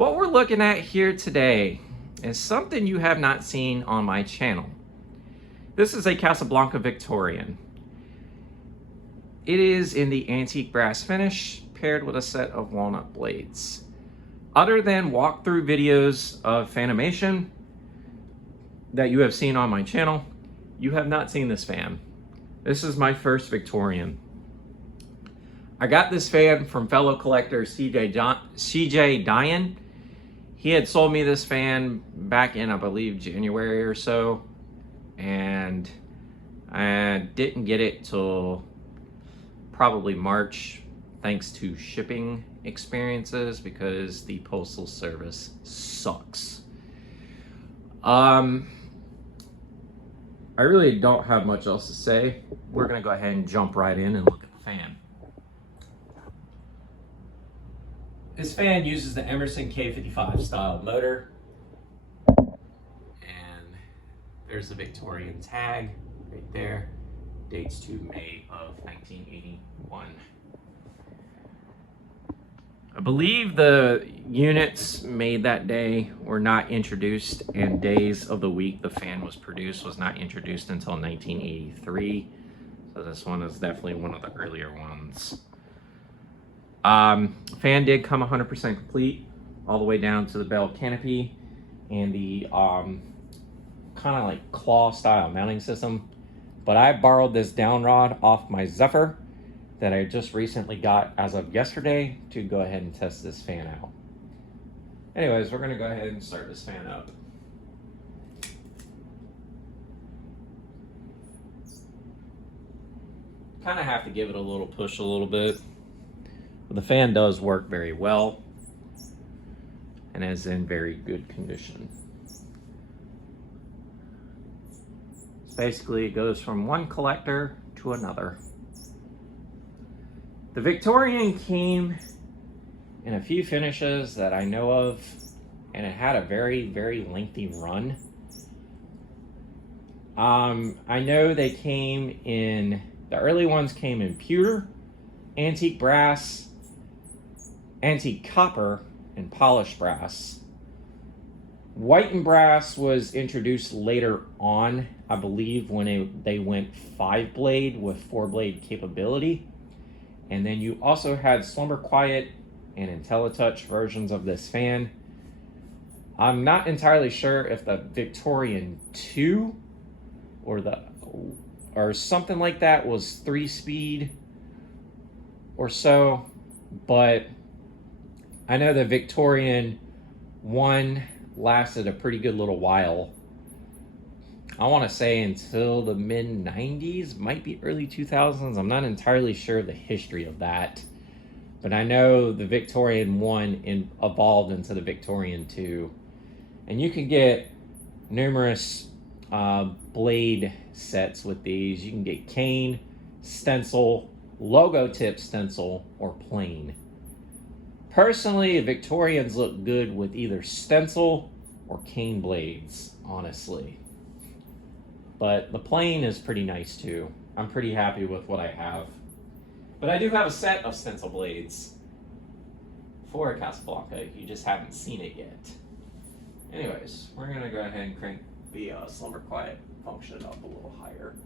What we're looking at here today is something you have not seen on my channel. This is a Casablanca Victorian. It is in the antique brass finish paired with a set of walnut blades. Other than walkthrough videos of Fanimation that you have seen on my channel, you have not seen this fan. This is my first Victorian. I got this fan from fellow collector CJ Dyan. He had sold me this fan back in, I believe, January or so, and I didn't get it till probably March, thanks to shipping experiences, because the postal service sucks. I really don't have much else to say. We're gonna go ahead and jump right in and look at the fan. This fan uses the Emerson K55 style motor, and there's the Victorian tag right there. Dates to May of 1981. I believe the units made that day were not introduced, and days of the week the fan was produced was not introduced until 1983. So this one is definitely one of the earlier ones. Fan did come 100% complete, all the way down to the bell canopy and the kind of like claw style mounting system. But I borrowed this down rod off my Zephyr that I just recently got as of yesterday to go ahead and test this fan out. Anyways, we're gonna go ahead and start this fan up. Kind of have to give it a little push a little bit. But the fan does work very well and is in very good condition. Basically, it goes from one collector to another. The Victorian came in a few finishes that I know of, and it had a very, very lengthy run. I know they came in, the early ones came in pewter, antique brass, antique copper, and polished brass. White and brass was introduced later on, I believe, when they went 5-blade with 4-blade capability. And then you also had Slumber Quiet and IntelliTouch versions of this fan. I'm not entirely sure if the Victorian 2 or something like that was 3-speed or so, but I know the Victorian 1 lasted a pretty good little while. I want to say until the mid-90s, might be early 2000s. I'm not entirely sure of the history of that. But I know the Victorian 1 evolved into the Victorian 2. And you can get numerous blade sets with these. You can get cane, stencil, logo tip stencil, or plain. Personally, Victorians look good with either stencil or cane blades, honestly. But the plain is pretty nice too. I'm pretty happy with what I have. But I do have a set of stencil blades for a Casablanca. You just haven't seen it yet. Anyways, we're gonna go ahead and crank the Slumber Quiet function up a little higher.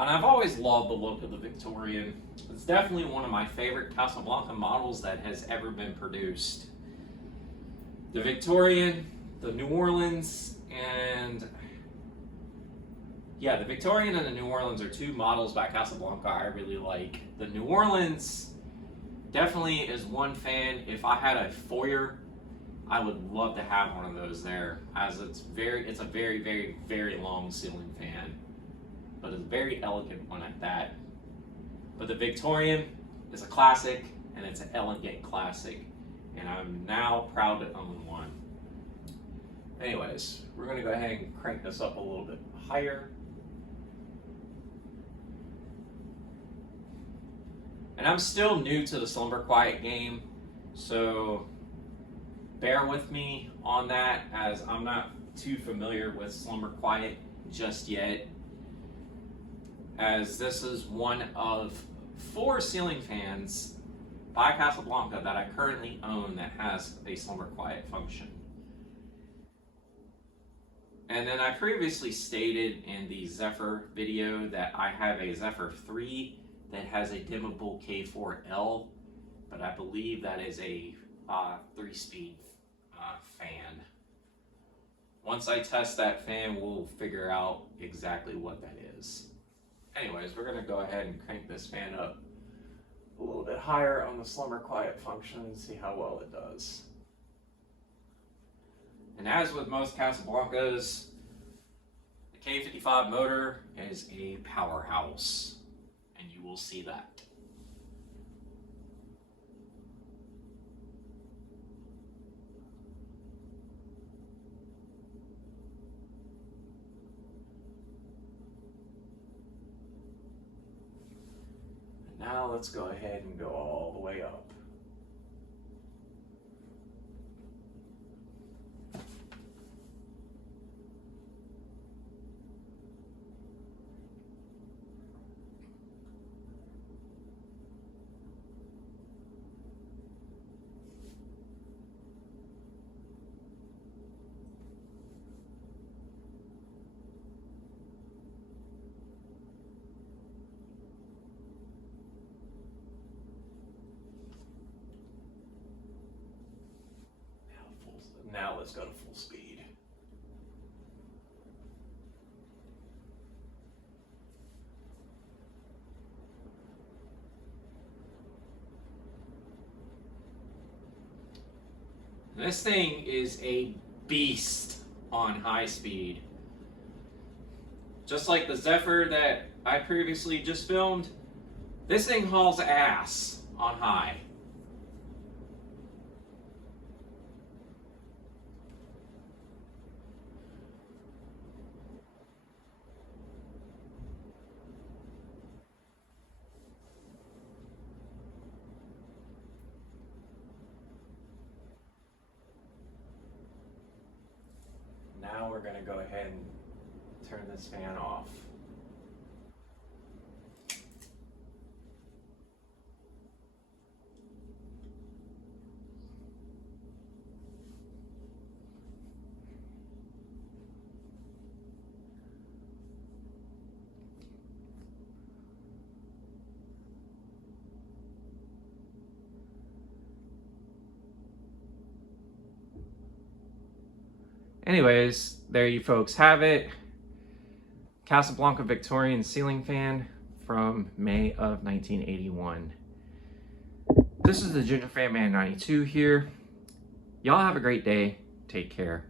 And I've always loved the look of the Victorian. It's definitely one of my favorite Casablanca models that has ever been produced. The Victorian, the New Orleans, and yeah, the Victorian and the New Orleans are two models by Casablanca I really like. The New Orleans definitely is one fan. If I had a foyer, I would love to have one of those there, as it's a very, very, very long ceiling fan. But it's a very elegant one at that. But the Victorian is a classic, and it's an elegant classic. and I'm now proud to own one. Anyways, we're gonna go ahead and crank this up a little bit higher. And I'm still new to the Slumber Quiet game, so bear with me on that, as I'm not too familiar with Slumber Quiet just yet, as this is one of 4 ceiling fans by Casablanca that I currently own that has a Slumber Quiet function. And then I previously stated in the Zephyr video that I have a Zephyr 3 that has a dimmable K4L, but I believe that is a 3-speed fan. Once I test that fan, we'll figure out exactly what that is. Anyways, we're gonna go ahead and crank this fan up a little bit higher on the Slumber Quiet function and see how well it does. And as with most Casablancas, the K55 motor is a powerhouse, and you will see that. And now let's go ahead and go all the way up. Now let's go to full speed. This thing is a beast on high speed. Just like the Zephyr that I previously just filmed, this thing hauls ass on high. Now we're going to go ahead and turn this fan off. Anyways, there you folks have it. Casablanca Victorian Ceiling Fan from May of 1981. This is the Ginger Fan Man 92 here. Y'all have a great day. Take care.